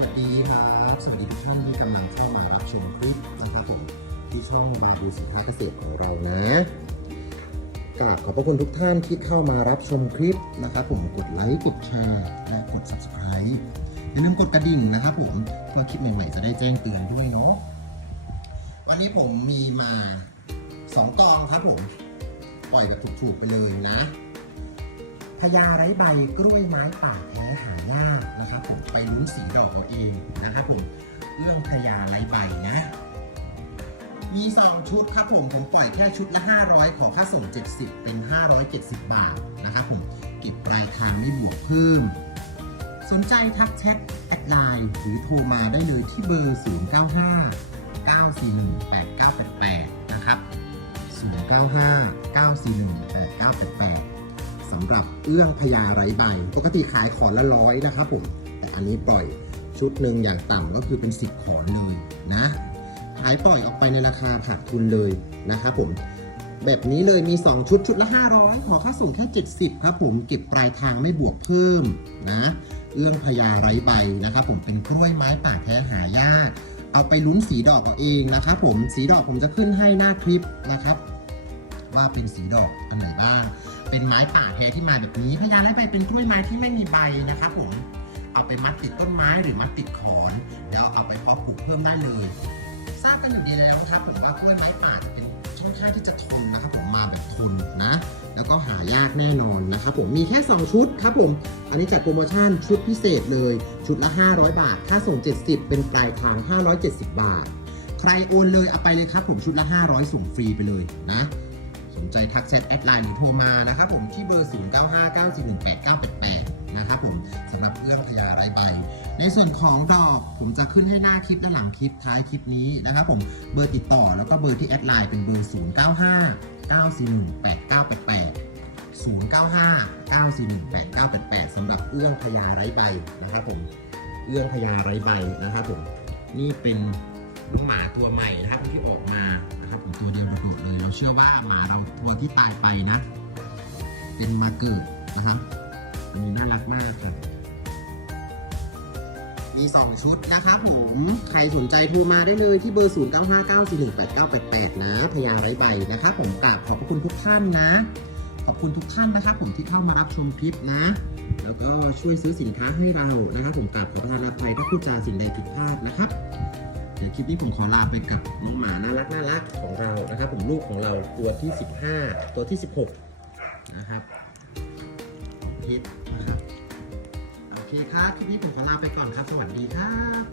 วัสดีครับสวัสดีทุกท่านที่กำลังเข้ามารับชมคลิปนะครับผมที่ช่องบาดูสินค้าเกษตรของเรานะกราบขอบพระคุณทุกท่านที่เข้ามารับชมคลิปนะครับผมกดไลค์กดแชร์และกด subscribe อย่าลืมกดกระดิ่งนะครับผมเพื่อคลิปใหม่ๆจะได้แจ้งเตือนด้วยเนาะวันนี้ผมมีมาสองกองครับผม ปล่อยแบบถูกๆไปเลยนะ พญาไร้ใบกล้วยไม้ป่าแท้หายากนะครับผมไปลุ้นสีดอกเอาเองนะครับผมเรื่องพญาไร้ใบนะ มีสองชุดครับผมผมปล่อยแค่ชุดละ 500 ขอค่าส่ง 70 เป็น 570 บาทนะครับผมเก็บปลายทางไม่บวกเพิ่ม สนใจทักแชทแอดไลน์หรือโทรมาได้เลยที่เบอร์ 095 941 8988 นะครับ 095 941 8988 สำหรับเอื้องพญาไร้ใบ ปกติขายขอนละร้อยนะครับผม แต่อันนี้ปล่อยชุดหนึ่งอย่างต่ำก็คือเป็น 10 ขอนเลยนะขายปล่อยออกไปในราคาขาดทุนเลยนะครับผม แบบนี้เลยมี 2 ชุดชุดละ 500 ขอค่าส่งแค่ 70 ครับผมเก็บปลายทางไม่บวกเพิ่มนะเอื้องพญาไร้ใบนะครับผมเป็นกล้วยไม้ป่าแท้หายาก เอาไปลุ้นสีดอกเอาเองนะครับผมสีดอกผมจะขึ้นให้หน้าคลิปนะครับ ว่าเป็นสีดอกอันไหนบ้าง เป็นไม้ป่าแท้ที่มาแบบนี้พญาไร้ใบเป็นกล้วยไม้ที่ไม่มีใบนะครับผมเอาไปมัดติดต้นไม้หรือมัดติดขอน แล้วเอาไปเพาะปลูกเพิ่มได้เลยทราบกันอยู่ดีแล้วครับผมว่ากล้วยไม้ป่าเป็นค่อนข้างที่จะทนนะครับผมมาแบบทนนะ แล้วก็หายากแน่นอนนะครับผมมีแค่ 2 ชุดครับผม อันนี้จัดโปรโมชั่นชุดพิเศษเลย ชุดละ 500 บาท ถ้าส่ง 70 เป็นปลายทาง 570 บาท ใครโอนเลยเอาไปเลยครับผมชุดละ 500 ส่งฟรีไปเลยนะ สนใจทักเซตแอดไลน์หรือโทรมานะครับผมที่เบอร์ 0959418988 นะครับผมสำหรับเรื่องพญาไรใบ ในส่วนของดอกผมจะขึ้นให้หน้าคลิปและหลังคลิปท้ายคลิปนี้นะครับผมเบอร์ติดต่อแล้วก็เบอร์ที่แอดไลน์เป็นเบอร์ 0959418988 0959418988สำหรับเอื้องพญาไรใบนะครับผมเอื้องพญาไรใบนะครับผมนี่เป็นน้องหมาตัวใหม่นะครับที่ออกมา นะครับผมตัวเดียวโดดๆเลย เราเชื่อว่าหมาเราตัวที่ตายไปนะ เป็นมาเกิดนะครับ อันนี้น่ารักมากครับมี 2 ชุดนะครับผม ใครสนใจโทรมาได้เลยที่เบอร์ 0959418988 นะ พยาไรใบนะครับผมกราบขอบพระคุณทุกท่านนะ ขอบคุณทุกท่านนะครับผมที่เข้ามารับชมคลิปนะ แล้วก็ช่วยซื้อสินค้าให้เรานะครับผมกราบขอประทานอภัยถ้าพูดจาสิ่งใดผิดพลาดนะครับ เดี๋ยวคลิปนี้ผมขอลาไปกับน้องหมาน่ารักน่ารักของเรานะครับผมลูกของเราตัวที่ 15 ตัวที่ 16 นะครับพิษนะครับโอเคครับ คลิปนี้ผมขอลาไปก่อนครับ สวัสดีครับ